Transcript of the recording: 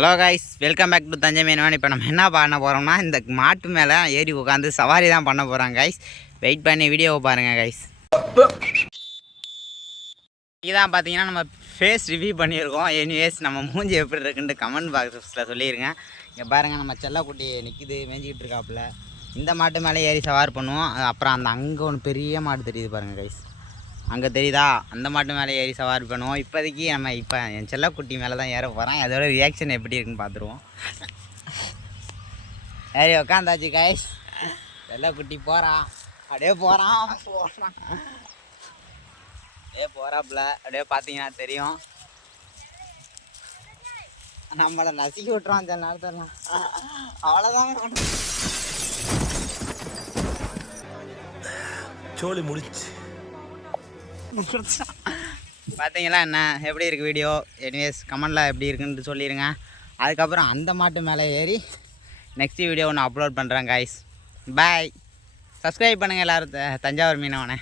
Hello guys, welcome back to Thanjai Meenavan. இப்போ நம்ம என்ன பண்ண போகிறோம்னா, இந்த மாட்டு மேலே ஏறி உட்காந்து சவாரி தான் பண்ண போகிறோம் கைஸ். வெயிட் பண்ணி வீடியோவை பாருங்கள் கைஸ். இதுதான் பார்த்தீங்கன்னா நம்ம ஃபேஸ் ரிவ்யூ பண்ணியிருக்கோம். எனிவேஸ் நம்ம மூஞ்சி எப்படி இருக்குன்ட்டு கமெண்ட் பாக்ஸில் சொல்லிடுங்க. இங்கே பாருங்கள், நம்ம செல்லக்குட்டி நிற்கிது, மேய்ஞ்சிக்கிட்டு இருக்காப்புல. இந்த மாட்டு மேலே ஏறி சவாரி பண்ணுவோம். அப்புறம் அந்த அங்கே ஒன்று பெரிய மாடு தெரியுது பாருங்கள் கைஸ், அங்கே தெரியுதா, அந்த மாட்டு மேலே ஏறி சவாரி பண்ணுவோம். இப்போதைக்கு நம்ம என் செல்லக்குட்டி மேலே தான் ஏற போகிறோம். அதோட ரியாக்ஷன் எப்படி இருக்குன்னு பார்த்துருவோம். ஏறி உக்காந்தாச்சு கைஸ். செல்லக்குட்டி போகிறான், அப்படியே போகிறான் போகிறாப்புல. அப்படியே பார்த்தீங்கன்னா தெரியும், நம்மளை நசுக்கி விட்டுருவான் சில நேரத்தில். அவ்வளோதான், சோழி முடிச்சு. பார்த்தீங்களா என்ன எப்படி இருக்குது வீடியோ? எனிவேஸ் கமெண்டில் எப்படி இருக்குன்னு சொல்லிடுங்க. அதுக்கப்புறம் அந்த மாட்டு மேலே ஏறி நெக்ஸ்ட் வீடியோ ஒன்று அப்லோட் பண்ணுறேன் கைஸ். பாய். சப்ஸ்கிரைப் பண்ணுங்கள் எல்லோரும் தஞ்சாவூர் மீனவனை.